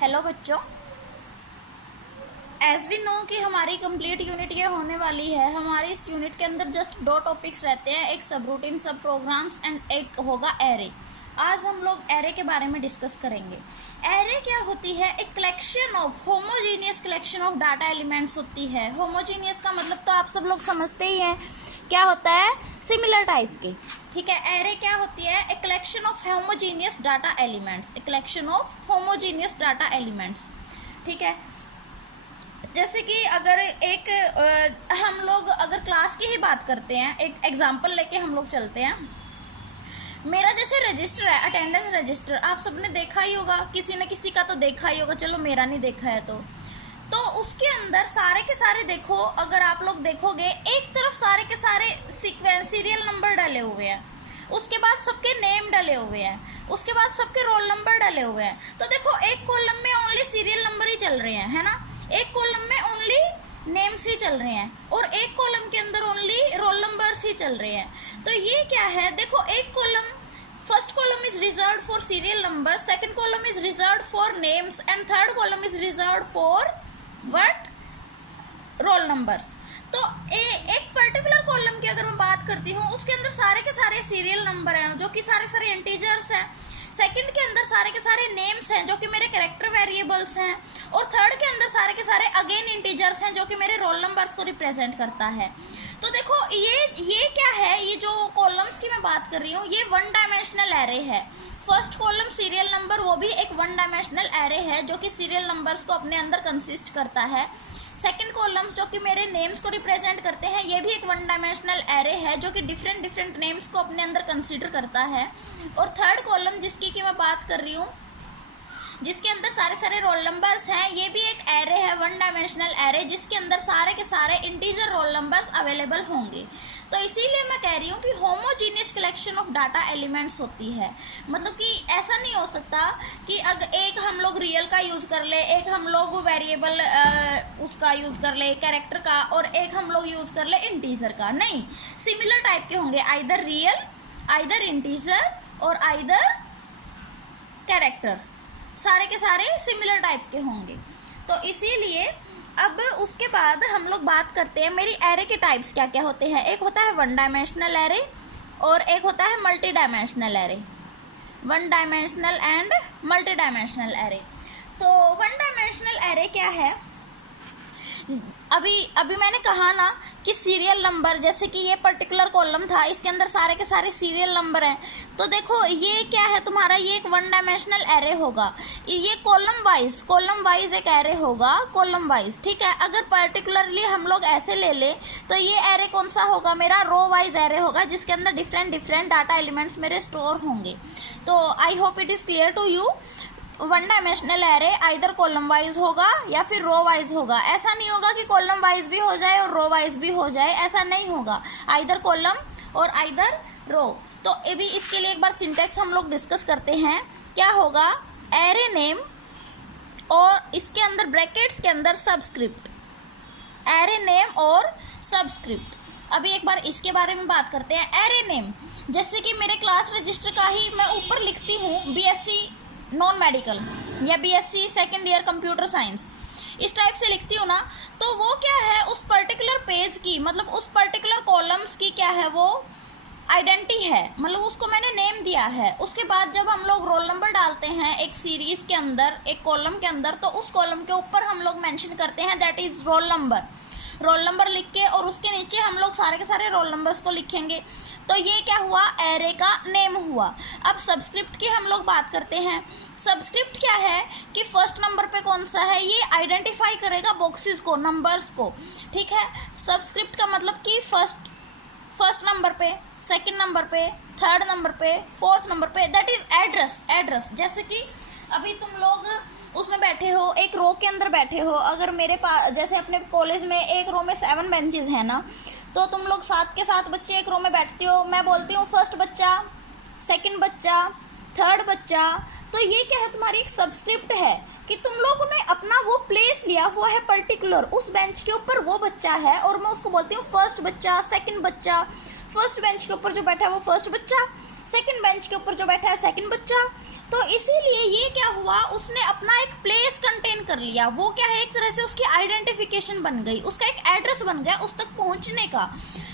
Hello बच्चों, as we know कि हमारी कंप्लीट यूनिट ये होने वाली है। हमारे इस यूनिट के अंदर जस्ट 2 टॉपिक्स रहते हैं, एक सब रूटीन सब प्रोग्राम्स एंड एक होगा एरे। आज हम लोग एरे के बारे में डिस्कस करेंगे। एरे क्या होती है? एक collection of homogeneous collection of data elements होती है। होमोजीनियस का मतलब तो आप सब लोग समझते ही हैं, क्या होता है? सिमिलर टाइप के। ठीक है, एरे क्या होती है? एक collection of homogeneous data elements, एक collection of homogeneous data elements. ठीक है, जैसे कि अगर हम लोग अगर क्लास की ही बात करते हैं, एक एग्जांपल लेके हम लोग चलते हैं। मेरा जैसे रजिस्टर है, अटेंडेंस रजिस्टर, आप सबने देखा ही होगा, किसी न किसी का तो देखा ही होगा, चलो मेरा नहीं देखा है तो उसके अंदर सारे के सारे देखो, अगर आप लोग देखोगे एक तरफ सारे के सारे सीक्वेंस सीरियल नंबर डाले हुए हैं, उसके बाद सबके नेम डाले हुए हैं, उसके बाद सबके रोल नंबर डाले हुए हैं। तो देखो एक कॉलम में ओनली सीरियल नंबर ही चल रहे हैं, है ना, एक कॉलम में ओनली नेम्स ही चल रहे हैं और एक कॉलम के अंदर ओनली रोल नंबर्स ही चल रहे हैं। तो ये क्या है? देखो एक column, first column is reserved for serial number, second column is reserved for names and third column is reserved for what? Roll numbers. तो एक पर्टिकुलर कॉलम की अगर मैं बात करती हूँ, उसके अंदर सारे के सारे सीरियल नंबर हैं जो कि सारे सारे इंटीजर्स हैं। सेकंड के अंदर सारे के सारे नेम्स हैं जो कि मेरे कैरेक्टर वेरिएबल्स हैं, और थर्ड के अंदर सारे के सारे अगेन इंटीजर्स हैं जो कि मेरे रोल नंबर्स को रिप्रेजेंट करता है। तो देखो ये क्या है? ये जो कॉलम्स की मैं बात कर रही हूँ, ये 1 डायमेंशनल एरे है। फर्स्ट कॉलम सीरियल नंबर, वो भी एक 1 डायमेंशनल एरे है जो कि सीरियल नंबर्स को अपने अंदर कंसिस्ट करता है। सेकंड कॉलम्स जो कि मेरे नेम्स को रिप्रेजेंट करते हैं, ये भी एक 1 डायमेंशनल एरे है जो कि डिफरेंट नेम्स को अपने अंदर कंसीडर करता है। और थर्ड कॉलम जिसकी कि मैं बात कर रही हूँ, जिसके अंदर सारे सारे रोल नंबर्स हैं, ये भी एक एरे है, 1 डायमेंशनल एरे, जिसके अंदर सारे के सारे इंटीजर रोल नंबर्स अवेलेबल होंगे। तो इसीलिए मैं कह रही हूँ कि homogeneous collection of data elements होती है। मतलब कि ऐसा नहीं हो सकता कि अगर एक हम लोग रियल का यूज़ कर ले, एक हम लोग वेरिएबल उसका यूज़ कर ले कैरेक्टर का, और एक हम लोग यूज़ कर ले इंटीजर का। नहीं, सिमिलर टाइप के होंगे, आइदर रियल, आइदर इंटीजर और आइदर कैरेक्टर, सारे के सारे सिमिलर टाइप के होंगे। तो इसीलिए अब उसके बाद हम लोग बात करते हैं मेरी एरे के टाइप्स क्या क्या होते हैं। एक होता है 1 डायमेंशनल एरे और एक होता है multi dimensional array. 1 dimensional and multi dimensional array. तो 1 डायमेंशनल एरे क्या है? अभी मैंने कहा ना कि सीरियल नंबर, जैसे कि ये पर्टिकुलर कॉलम था, इसके अंदर सारे के सारे सीरियल नंबर हैं। तो देखो ये क्या है तुम्हारा? ये एक 1 डायमेंशनल एरे होगा। ये कॉलम वाइज एक एरे होगा, कॉलम वाइज। ठीक है, अगर पर्टिकुलरली हम लोग ऐसे ले लें तो ये एरे कौन सा होगा? मेरा रो वाइज एरे होगा, जिसके अंदर डिफरेंट डाटा एलिमेंट्स मेरे स्टोर होंगे। तो I hope it is clear to you. 1 dimensional array either column wise होगा या फिर रो वाइज होगा। ऐसा नहीं होगा कि कॉलम वाइज भी हो जाए और रो वाइज भी हो जाए, ऐसा नहीं होगा, आइदर कॉलम और आइदर रो। तो अभी इसके लिए एक बार सिंटेक्स हम लोग डिस्कस करते हैं। क्या होगा? एरे नेम और इसके अंदर ब्रैकेट्स के अंदर सबस्क्रिप्ट, एरे नेम और सबस्क्रिप्ट। अभी एक बार इसके बारे में बात करते हैं। एरे नेम, जैसे कि मेरे क्लास रजिस्टर का ही मैं ऊपर लिखती हूँ बीएससी नॉन मेडिकल या BSc second year computer science, इस टाइप से लिखती हूँ ना, तो वो क्या है? उस पर्टिकुलर पेज की, मतलब उस पर्टिकुलर कॉलम्स की क्या है? वो आइडेंटिटी है, मतलब उसको मैंने नेम दिया है। उसके बाद जब हम लोग रोल नंबर डालते हैं एक सीरीज के अंदर, एक कॉलम के अंदर, तो उस कॉलम के ऊपर हम लोग मेंशन करते हैं दैट इज रोल नंबर लिख के, और उसके नीचे हम लोग सारे के सारे रोल नंबर्स को लिखेंगे। तो ये क्या हुआ? एरे का नेम हुआ। अब सबस्क्रिप्ट की हम लोग बात करते हैं। सबस्क्रिप्ट क्या है कि फर्स्ट नंबर पे कौन सा है, ये आइडेंटिफाई करेगा बॉक्सेस को, नंबर्स को। ठीक है, सबस्क्रिप्ट का मतलब कि फर्स्ट नंबर पे, सेकंड नंबर पे, थर्ड नंबर पे, फोर्थ नंबर पे, दैट इज एड्रेस। जैसे कि अभी तुम लोग उसमें बैठे हो, एक रो के अंदर बैठे हो, अगर मेरे पास जैसे अपने कॉलेज में एक रो में 7 बेंचेस हैं ना, तो तुम लोग 7 के 7 बच्चे एक रो में बैठती हो। मैं बोलती हूँ फर्स्ट बच्चा, सेकंड बच्चा, थर्ड बच्चा। तो ये क्या है? तुम्हारी एक सबस्क्रिप्ट है कि तुम लोगों ने अपना वो प्लेस लिया हुआ है पर्टिकुलर, उस बेंच के ऊपर वो बच्चा है, और मैं उसको बोलती हूँ फर्स्ट बच्चा, सेकंड बच्चा। फर्स्ट बेंच के ऊपर जो बैठा है वो फर्स्ट बच्चा, सेकंड बेंच के ऊपर जो बैठा है सेकंड बच्चा। तो इसीलिए ये क्या हुआ, उसने अपना एक प्लेस कंटेन कर लिया। वो क्या है, एक तरह से उसकी आइडेंटिफिकेशन बन गई, उसका एक एड्रेस बन गया उस तक पहुंचने का।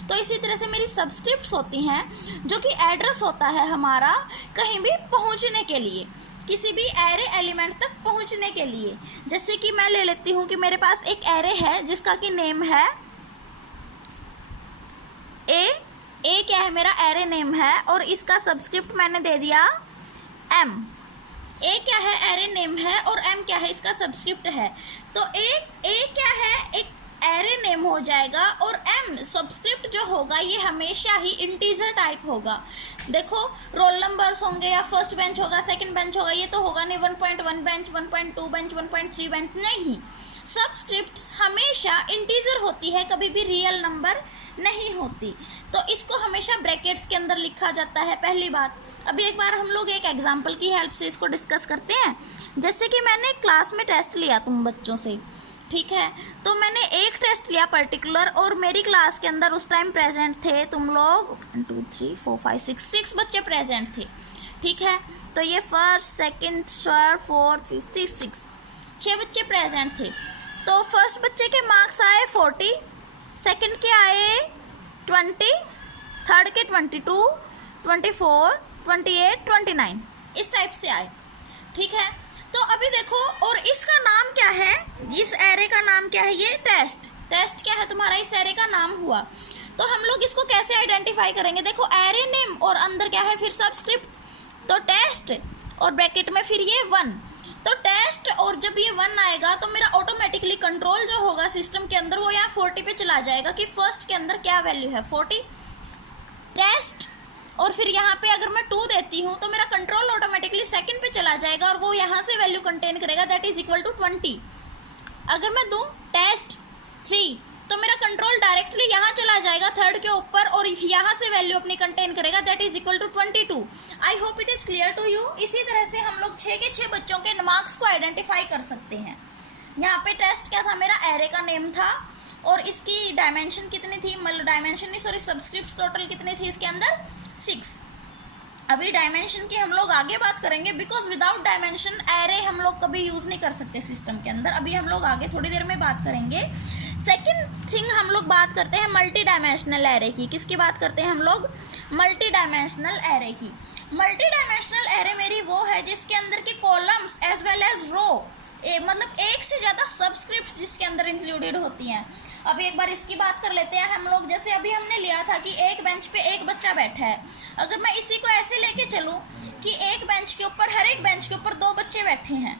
तो इसी तरह से मेरी सब्सक्रिप्ट्स होती हैं जो कि एड्रेस होता है हमारा कहीं भी पहुंचने के लिए, किसी भी एरे एलिमेंट तक पहुंचने के लिए। जैसे कि मैं ले लेती हूँ कि मेरे पास एक एरे है जिसका कि नेम है ए क्या है, मेरा एरे नेम है, और इसका सब्सक्रिप्ट मैंने दे दिया एम। ए क्या है, एरे नेम है, और एम क्या है, इसका सब्सक्रिप्ट है। तो ए क्या है, एक एरे नेम हो जाएगा, और एम सब्सक्रिप्ट जो होगा ये हमेशा ही इंटीजर टाइप होगा। देखो रोल नंबर्स होंगे या फर्स्ट बेंच होगा, सेकंड बेंच होगा, ये तो होगा नहीं 1.1 बेंच, 1.2 बेंच, 1.3 बेंच, नहीं। सब्सक्रिप्ट्स हमेशा इंटीजर होती है, कभी भी रियल नंबर नहीं होती। तो इसको हमेशा ब्रैकेट्स के अंदर लिखा जाता है, पहली बात। अभी एक बार हम लोग एक एग्जांपल की हेल्प से इसको डिस्कस करते हैं। जैसे कि मैंने क्लास में टेस्ट लिया तुम बच्चों से, ठीक है, तो मैंने एक टेस्ट लिया पर्टिकुलर, और मेरी क्लास के अंदर उस टाइम प्रेजेंट थे तुम लोग 1 2 3 4 5 6 बच्चे प्रेजेंट थे, ठीक है। तो ये first, second, third, fourth, fifth, 6 बच्चे प्रेजेंट थे। तो फर्स्ट बच्चे के मार्क्स आए 40, सेकंड के आए 20, थर्ड के 22, 24, 28, 29, इस टाइप से आए, ठीक है। तो अभी देखो, और इसका नाम क्या है, इस एरे का नाम क्या है, ये टेस्ट क्या है तुम्हारा, इस एरे का नाम हुआ। तो हम लोग इसको कैसे आइडेंटिफाई करेंगे, देखो एरे नेम और अंदर क्या है फिर सब्सक्रिप्ट, तो टेस्ट और ब्रैकेट में फिर ये 1, तो टेस्ट, और जब ये 1 आएगा तो मेरा ऑटोमेटिकली कंट्रोल जो होगा सिस्टम के अंदर वो यहाँ 40 पे चला जाएगा कि फर्स्ट के अंदर क्या वैल्यू है 40 टेस्ट, और फिर यहाँ पे अगर मैं 2 देती हूँ तो मेरा कंट्रोल ऑटोमेटिकली सेकंड पे चला जाएगा और वो यहाँ से वैल्यू कंटेन करेगा, दैट इज इक्वल टू 20। अगर मैं दूँ टेस्ट 3 तो मेरा कंट्रोल डायरेक्टली यहाँ चला जाएगा थर्ड के ऊपर, और यहाँ से वैल्यू अपनी कंटेन करेगा, that is equal to 22। I hope it is clear to you. इसी तरह से हम लोग 6 के 6 बच्चों के मार्क्स को आइडेंटिफाई कर सकते हैं। यहाँ पे टेस्ट क्या था, मेरा एरे का नेम था, और इसकी डायमेंशन कितनी थी, मतलब डायमेंशन नहीं सॉरी सब्सक्रिप्ट टोटल कितनी थी इसके अंदर 6। अभी डायमेंशन की हम लोग आगे बात करेंगे, बिकॉज विदाउट डायमेंशन एरे हम लोग कभी यूज नहीं कर सकते सिस्टम के अंदर। अभी हम लोग आगे थोड़ी देर में बात करेंगे। सेकंड थिंग हम लोग बात करते हैं मल्टी डायमेंशनल एरे की। किसकी बात करते हैं हम लोग, मल्टी डायमेंशनल एरे की। मल्टी डायमेंशनल एरे मेरी वो है जिसके अंदर की कॉलम्स एज वेल एज रो, मतलब एक से ज़्यादा सब्सक्रिप्ट्स जिसके अंदर इंक्लूडेड होती हैं। अभी एक बार इसकी बात कर लेते हैं हम लोग। जैसे अभी हमने लिया था कि एक बेंच पे एक बच्चा बैठा है, अगर मैं इसी को ऐसे लेके चलूँ कि एक बेंच के ऊपर, हर एक बेंच के ऊपर 2 बच्चे बैठे हैं,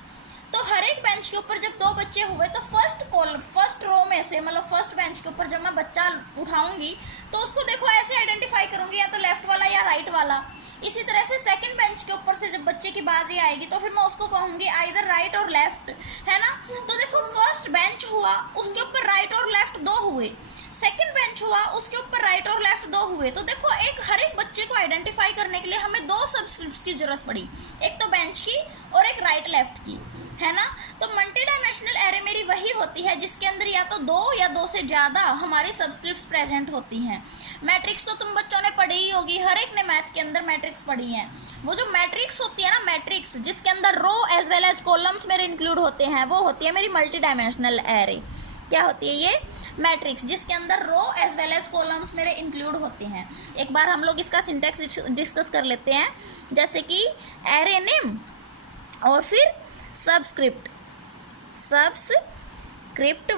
तो हर एक बेंच के ऊपर जब 2 बच्चे हुए तो फर्स्ट रो में से, मतलब फर्स्ट बेंच के ऊपर जब मैं बच्चा उठाऊंगी तो उसको देखो ऐसे आइडेंटिफाई करूंगी, या तो लेफ्ट वाला या राइट वाला। इसी तरह से सेकंड बेंच के ऊपर से जब बच्चे की बारी आएगी तो फिर मैं उसको कहूंगी आइदर राइट और लेफ्ट, है ना। तो देखो फर्स्ट बेंच हुआ, उसके ऊपर राइट और लेफ्ट 2 हुए, सेकंड बेंच हुआ, उसके ऊपर राइट और लेफ्ट 2 हुए। तो देखो हर एक बच्चे को आइडेंटिफाई करने के लिए हमें 2 सब्सक्रिप्ट्स की जरूरत पड़ी, एक तो बेंच की और एक राइट लेफ्ट की, है ना। तो मल्टी डायमेंशनल एरे मेरी वही होती है जिसके अंदर या तो 2 या 2 से ज़्यादा हमारी सब्सक्रिप्ट्स प्रेजेंट होती हैं। मैट्रिक्स तो तुम बच्चों ने पढ़ी ही होगी, हर एक ने मैथ के अंदर मैट्रिक्स पढ़ी है। वो जो मैट्रिक्स होती है ना, मैट्रिक्स जिसके अंदर रो एज वेल एज कॉलम्स मेरे इंक्लूड होते हैं, वो होती है मेरी मल्टी डायमेंशनल एरे। क्या होती है ये, मैट्रिक्स जिसके अंदर रो एज वेल एज कॉलम्स मेरे इंक्लूड होते हैं। एक बार हम लोग इसका सिंटैक्स डिस्कस कर लेते हैं। जैसे कि एरे नेम और फिर subscript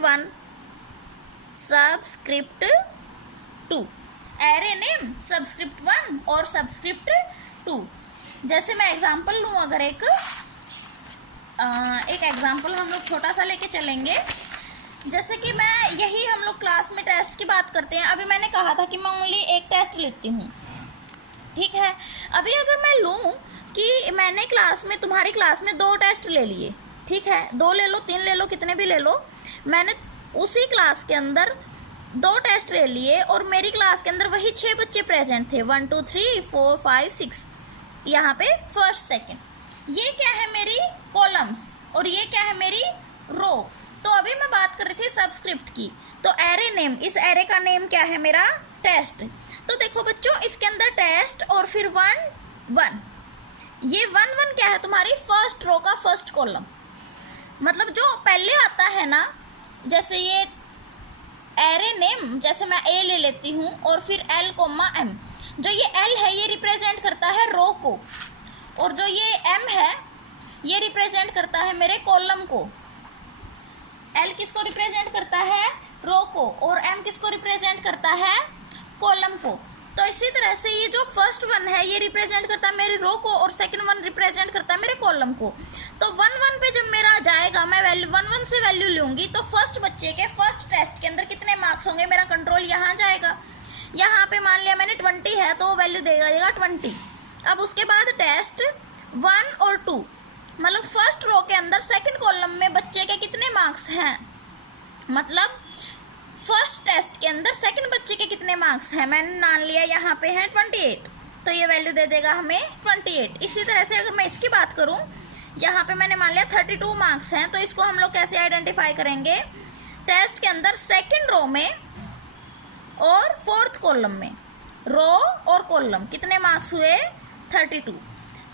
1, subscript 2, array name subscript 1 और सब्सक्रिप्ट 2। जैसे मैं एग्जांपल लूँ, अगर एक एग्जांपल हम लोग छोटा सा लेके चलेंगे। जैसे कि मैं यही हम लोग क्लास में टेस्ट की बात करते हैं। अभी मैंने कहा था कि मैं ओनली एक टेस्ट लेती हूँ, ठीक है। अभी अगर मैं लूँ कि मैंने तुम्हारी क्लास में 2 टेस्ट ले लिए, ठीक है, 2 ले लो, 3 ले लो, कितने भी ले लो, मैंने उसी क्लास के अंदर 2 टेस्ट ले लिए और मेरी क्लास के अंदर वही 6 बच्चे प्रेजेंट थे, 1 2 3 4 5 6, यहाँ पे फर्स्ट सेकंड। ये क्या है मेरी कॉलम्स और ये क्या है मेरी रो। तो अभी मैं बात कर रही थी सब्सक्रिप्ट की, तो एरे नेम, इस एरे का नेम क्या है मेरा टेस्ट। तो देखो बच्चों, इसके अंदर टेस्ट और फिर 1 1, ये 1 1 क्या है, तुम्हारी फर्स्ट रो का फर्स्ट कॉलम, मतलब जो पहले आता है ना, जैसे ये एरे नेम, जैसे मैं ए ले लेती हूँ और फिर L, M, जो ये L है ये रिप्रेजेंट करता है रो को, और जो ये M है ये रिप्रेजेंट करता है मेरे कॉलम को। L किसको रिप्रेजेंट करता है, रो को, और M किसको रिप्रेजेंट करता है, कॉलम को। तो इसी तरह से ये जो फर्स्ट वन है ये रिप्रेजेंट करता है मेरी रो को, और सेकंड वन रिप्रेजेंट करता है मेरे कॉलम को। तो 1 1 पे जब मेरा जाएगा, मैं वैल्यू 1 1 से वैल्यू लूंगी, तो फर्स्ट बच्चे के फर्स्ट टेस्ट के अंदर कितने मार्क्स होंगे, मेरा कंट्रोल यहाँ जाएगा। यहाँ पे मान लिया मैंने 20 है तो वैल्यू देगा 20। अब उसके बाद टेस्ट 1 और 2, मतलब फर्स्ट रो के अंदर सेकंड कॉलम में बच्चे के कितने मार्क्स हैं, मतलब फर्स्ट टेस्ट के अंदर सेकंड बच्चे के कितने मार्क्स हैं, मैंने मान लिया यहाँ पे है 28, तो ये वैल्यू दे देगा हमें 28। इसी तरह से अगर मैं इसकी बात करूँ, यहाँ पे मैंने मान लिया 32 मार्क्स हैं, तो इसको हम लोग कैसे आइडेंटिफाई करेंगे, टेस्ट के अंदर सेकंड रो में और फोर्थ कॉलम में, रो और कॉलम कितने मार्क्स हुए, 32।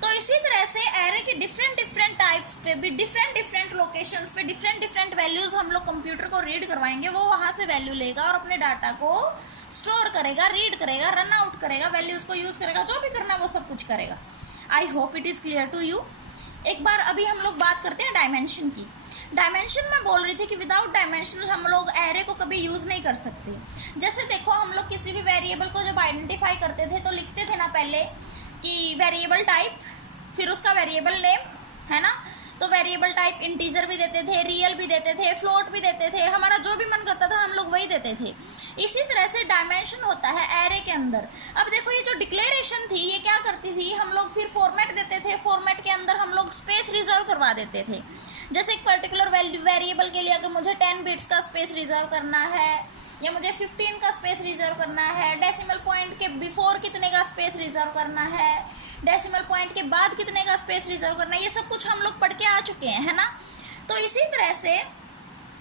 तो इसी तरह से एरे के डिफरेंट टाइप्स पे भी डिफरेंट लोकेशंस पे डिफरेंट वैल्यूज हम लोग कंप्यूटर को रीड करवाएंगे, वो वहाँ से वैल्यू लेगा और अपने डाटा को स्टोर करेगा, रीड करेगा, रन आउट करेगा, वैल्यूज को यूज करेगा, जो भी करना है वो सब कुछ करेगा। I hope it is clear to you. एक बार अभी हम लोग बात करते हैं डायमेंशन की। डायमेंशन में बोल रही थी कि विदाउट डायमेंशन हम लोग एरे को कभी यूज नहीं कर सकते। जैसे देखो, हम लोग किसी भी वेरिएबल को जब आइडेंटिफाई करते थे तो लिखते थे ना पहले कि वेरिएबल टाइप, फिर उसका वेरिएबल नेम, है ना। तो वेरिएबल टाइप इंटीजर भी देते थे, रियल भी देते थे, फ्लोट भी देते थे, हमारा जो भी मन करता था हम लोग वही देते थे। इसी तरह से डायमेंशन होता है एरे के अंदर। अब देखो, ये जो डिक्लेरेशन थी ये क्या करती थी, हम लोग फिर फॉर्मेट देते थे, फॉर्मेट के अंदर हम लोग स्पेस रिजर्व करवा देते थे। जैसे एक पर्टिकुलर वेरिएबल के लिए अगर मुझे 10 बिट्स का स्पेस रिजर्व करना है, या मुझे 15 का स्पेस रिजर्व करना है, डेसिमल पॉइंट के बिफोर कितने का स्पेस रिजर्व करना है, डेसिमल पॉइंट के बाद कितने का स्पेस रिजर्व करना है, ये सब कुछ हम लोग पढ़ के आ चुके हैं, है ना। तो इसी तरह से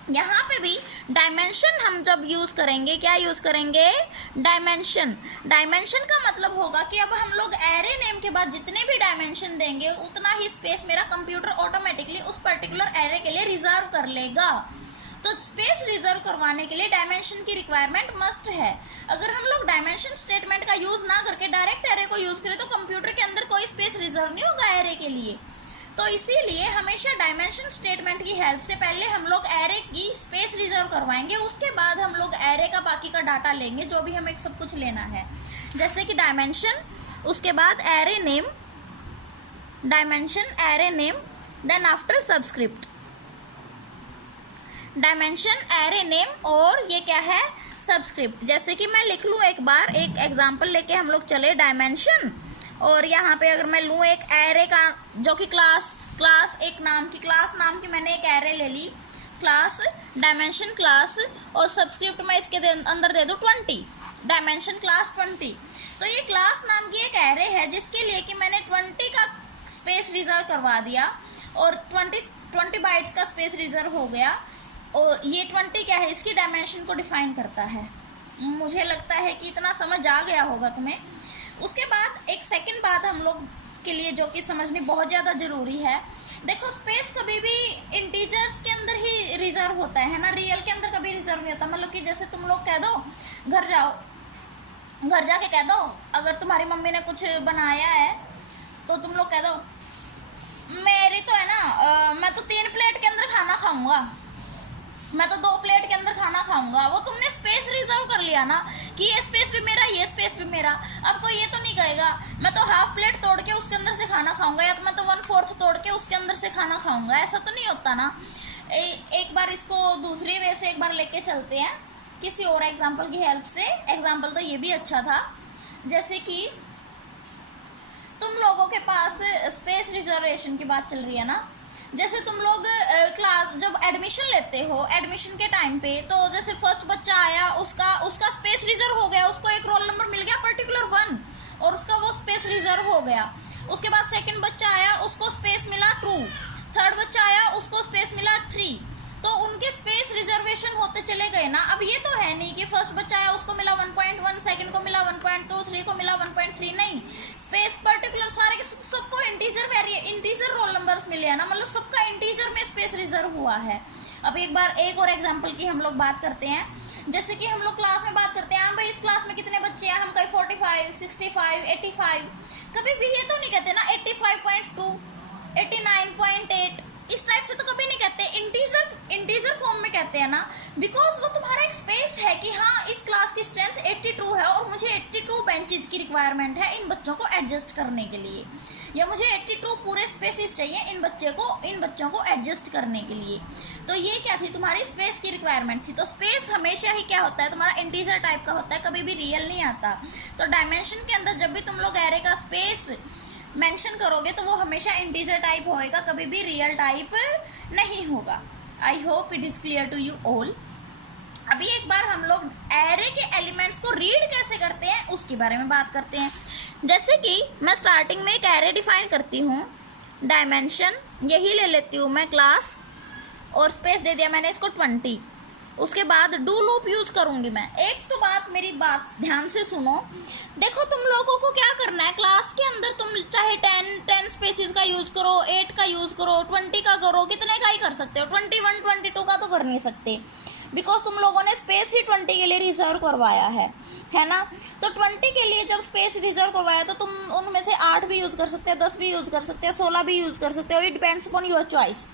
यहाँ पे भी डायमेंशन हम जब यूज करेंगे, क्या यूज करेंगे, डायमेंशन। डायमेंशन का मतलब होगा कि अब हम लोग एरे नेम के बाद जितने भी डायमेंशन देंगे उतना ही स्पेस मेरा कंप्यूटर ऑटोमेटिकली उस पर्टिकुलर एरे के लिए रिजर्व कर लेगा। तो स्पेस रिजर्व करवाने के लिए डायमेंशन की रिक्वायरमेंट मस्ट है। अगर हम लोग डायमेंशन स्टेटमेंट का यूज ना करके डायरेक्ट एरे को यूज करें तो कंप्यूटर के अंदर कोई स्पेस रिजर्व नहीं होगा एरे के लिए। तो इसीलिए हमेशा डायमेंशन स्टेटमेंट की हेल्प से पहले हम लोग एरे की स्पेस रिजर्व करवाएंगे, उसके बाद हम लोग एरे का बाकी का डाटा लेंगे जो भी हमें सब कुछ लेना है। जैसे कि डायमेंशन, उसके बाद array name, dimension array name, then after subscript. Dimension array name और ये क्या है, सबस्क्रिप्ट। जैसे कि मैं लिख लूँ एक बार, एक एग्जांपल लेके हम लोग चले डायमेंशन, और यहाँ पे अगर मैं लूँ एक एरे का जो कि क्लास एक नाम की, क्लास नाम की मैंने एक एरे ले ली, क्लास, डायमेंशन क्लास, और सबस्क्रिप्ट में इसके अंदर दे दूँ 20, डायमेंशन क्लास 20। तो ये क्लास नाम की एक एरे है जिसके लिए कि मैंने 20 का स्पेस रिजर्व करवा दिया और 20 बाइट्स का स्पेस रिजर्व हो गया। और ये 20 क्या है, इसकी डायमेंशन को डिफाइन करता है। मुझे लगता है कि इतना समझ आ गया होगा तुम्हें। उसके बाद एक सेकंड बात हम लोग के लिए जो कि समझनी बहुत ज़्यादा ज़रूरी है, देखो स्पेस कभी भी इंटीजर्स के अंदर ही रिजर्व होता है ना, रियल के अंदर कभी रिजर्व नहीं होता। मतलब कि जैसे तुम लोग कह दो, घर जाके कह दो, अगर तुम्हारी मम्मी ने कुछ बनाया है तो तुम लोग कह दो मेरी तो है ना, मैं तो 3 प्लेट के अंदर खाना खाऊंगा, मैं तो 2 प्लेट के अंदर खाना खाऊंगा। वो तुमने स्पेस रिजर्व कर लिया ना कि ये स्पेस भी मेरा, ये स्पेस भी मेरा। अब कोई ये तो नहीं कहेगा मैं तो हाफ प्लेट तोड़ के उसके अंदर से खाना खाऊंगा, या तो मैं तो 1/4 तोड़ के उसके अंदर से खाना खाऊंगा, ऐसा तो नहीं होता ना। एक बार इसको दूसरी वे से एक बार लेके चलते हैं किसी और एग्जाम्पल की हेल्प से। एग्जाम्पल तो ये भी अच्छा था, जैसे कि तुम लोगों के पास स्पेस रिजर्वेशन की बात चल रही है ना। जैसे तुम लोग क्लास जब एडमिशन लेते हो, एडमिशन के टाइम पे तो जैसे फर्स्ट बच्चा आया, उसका स्पेस रिजर्व हो गया, उसको एक रोल नंबर मिल गया पर्टिकुलर 1 और उसका वो स्पेस रिजर्व हो गया। उसके बाद सेकंड बच्चा आया, उसको स्पेस मिला 2, थर्ड बच्चा आया, उसको स्पेस मिला 3। तो उनके स्पेस रिजर्वेशन होते चले गए ना। अब ये तो है नहीं कि फर्स्ट बच्चा आया उसको मिला 1.1, सेकंड को मिला 1.2, 3 को मिला 1.3, नहीं, स्पेस पर्टिकुलर सारे के सबको इंटीजर रोल नंबर्स मिले हैं ना, मतलब सबका इंटीजर में स्पेस रिजर्व हुआ है। अब एक और एग्जाम्पल की हम लोग बात करते हैं, जैसे कि हम लोग क्लास में बात करते हैं, हम भाई इस क्लास में कितने बच्चे हैं, हम कहीं 45, 65, 85, कभी भी ये तो नहीं कहते ना 85.2, 89.8, इस टाइप से तो कभी नहीं कहते, इंटीजर फॉर्म में कहते हैं ना, बिकॉज वो तुम्हारा एक स्पेस है कि हाँ इस क्लास की स्ट्रेंथ 82 है और मुझे 82 बेंचेस की रिक्वायरमेंट है इन बच्चों को एडजस्ट करने के लिए, या मुझे 82 पूरे स्पेसिस चाहिए इन बच्चों को एडजस्ट करने के लिए। तो ये क्या थी, तुम्हारी स्पेस की रिक्वायरमेंट थी। तो स्पेस हमेशा ही क्या होता है, तुम्हारा इंटीजर टाइप का होता है, कभी भी रियल नहीं आता। तो डायमेंशन के अंदर जब भी तुम लोग एरे का स्पेस मेंशन करोगे तो वो हमेशा इंटीजर टाइप होएगा, कभी भी रियल टाइप नहीं होगा। I hope it is clear to you all. अभी एक बार हम लोग एरे के एलिमेंट्स को रीड कैसे करते हैं उसके बारे में बात करते हैं। जैसे कि मैं स्टार्टिंग में एक एरे डिफाइन करती हूँ, डायमेंशन यही ले लेती हूँ मैं क्लास, और स्पेस दे दिया मैंने इसको 20। उसके बाद डू लूप यूज करूंगी मैं। एक तो मेरी बात ध्यान से सुनो, देखो तुम लोगों को क्या करना है, क्लास के अंदर तुम चाहे 10 स्पेसिस का यूज करो, 8 का यूज करो, 20 का करो, कितने का ही कर सकते हो, 21, 22 का तो कर नहीं सकते, बिकॉज तुम लोगों ने स्पेस ही 20 के लिए रिजर्व करवाया है ना। तो 20 के लिए जब स्पेस रिजर्व करवाया तो तुम उनमें से 8 भी यूज कर सकते हो, 10 भी यूज कर सकते हो, 16 भी यूज कर सकते हो, it depends upon your choice.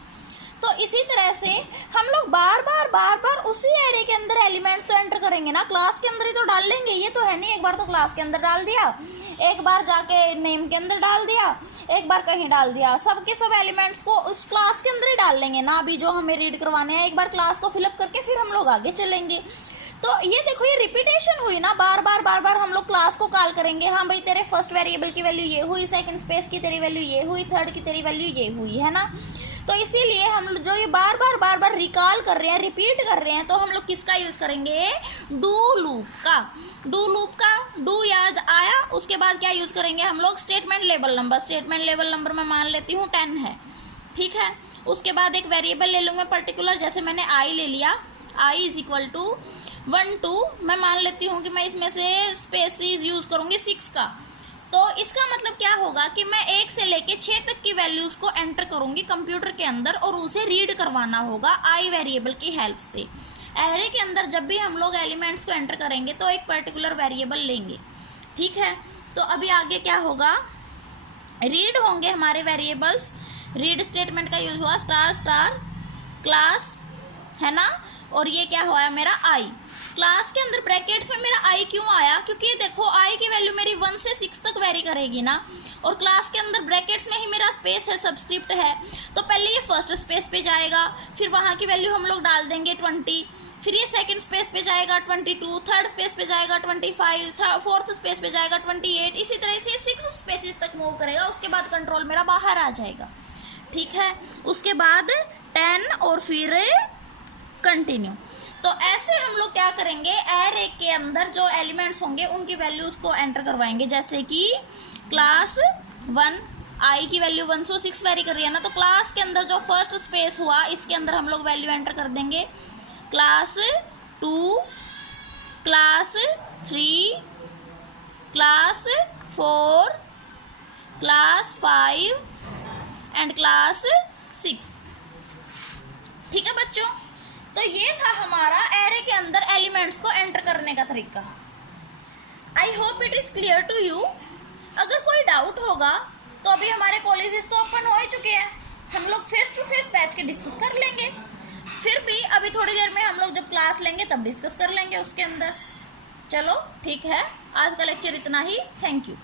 तो इसी तरह से हम लोग बार बार उसी एरे के अंदर एलिमेंट्स तो एंटर करेंगे ना, क्लास के अंदर ही तो डाल लेंगे, ये तो है नहीं एक बार तो क्लास के अंदर डाल दिया, एक बार जाके नेम के अंदर डाल दिया, एक बार कहीं डाल दिया, सब के सब एलिमेंट्स को उस क्लास के अंदर ही डाल लेंगे ना। अभी जो हमें रीड करवाने हैं एक बार क्लास को फिलअप करके फिर हम लोग आगे चलेंगे। तो ये देखो ये रिपीटेशन हुई ना, बार बार हम लोग क्लास को कॉल करेंगे, हाँ भाई तेरे फर्स्ट वेरिएबल की वैल्यू ये हुई, सेकंड स्पेस की तेरी वैल्यू ये हुई, थर्ड की तेरी वैल्यू ये हुई, है ना। तो इसीलिए हम लोग जो ये बार बार रिकॉल कर रहे हैं, रिपीट कर रहे हैं, तो हम लोग किसका यूज करेंगे, डू लूप का। डू याद आया, उसके बाद क्या यूज करेंगे हम लोग, स्टेटमेंट लेबल नंबर मैं मान लेती हूँ 10 है, ठीक है। उसके बाद एक वेरिएबल ले लूँगा पर्टिकुलर, जैसे मैंने आई ले लिया, आई इज इक्वल टू 1 2, मैं मान लेती हूँ कि मैं इसमें से स्पेसिस यूज करूँगी 6 का। तो इसका मतलब क्या होगा कि मैं 1 से लेके 6 तक की वैल्यूज को एंटर करूंगी कंप्यूटर के अंदर और उसे रीड करवाना होगा आई वेरिएबल की हेल्प से। एरे के अंदर जब भी हम लोग एलिमेंट्स को एंटर करेंगे तो एक पर्टिकुलर वेरिएबल लेंगे, ठीक है। तो अभी आगे क्या होगा, रीड होंगे हमारे वेरिएबल्स, रीड स्टेटमेंट का यूज हुआ, स्टार क्लास, है ना। और ये क्या हुआ मेरा आई, क्लास के अंदर ब्रैकेट्स में मेरा आई क्यों आया, क्योंकि देखो आई की वैल्यू मेरी 1 से 6 तक वेरी करेगी ना, और क्लास के अंदर ब्रैकेट्स में ही मेरा स्पेस है, सबस्क्रिप्ट है, तो पहले ये फर्स्ट स्पेस पे जाएगा, फिर वहाँ की वैल्यू हम लोग डाल देंगे 20, फिर ये सेकंड स्पेस पे जाएगा 22, थर्ड स्पेस पे जाएगा 25, फोर्थ स्पेस पे जाएगा 28, इसी तरह से 6 स्पेसिस तक मूव करेगा, उसके बाद कंट्रोल मेरा बाहर आ जाएगा, ठीक है। उसके बाद 10 और फिर कंटिन्यू। तो ऐसे हम लोग क्या करेंगे, एरे के अंदर जो एलिमेंट्स होंगे उनकी वैल्यूज को एंटर करवाएंगे, जैसे कि क्लास 1 आई की वैल्यू 1 से 6 वेरी कर रही है ना, तो क्लास के अंदर जो फर्स्ट स्पेस हुआ इसके अंदर हम लोग वैल्यू एंटर कर देंगे, class 2, class 3, class 4, class 5 and class 6, ठीक है बच्चों। तो ये था हमारा एरे के अंदर एलिमेंट्स को एंटर करने का तरीका। I hope it is clear to you. अगर कोई डाउट होगा तो अभी हमारे कॉलेजेस तो ओपन हो ही चुके हैं, हम लोग फेस टू फेस बैठ के डिस्कस कर लेंगे, फिर भी अभी थोड़ी देर में हम लोग जब क्लास लेंगे तब डिस्कस कर लेंगे उसके अंदर। चलो ठीक है, आज का लेक्चर इतना ही, थैंक यू।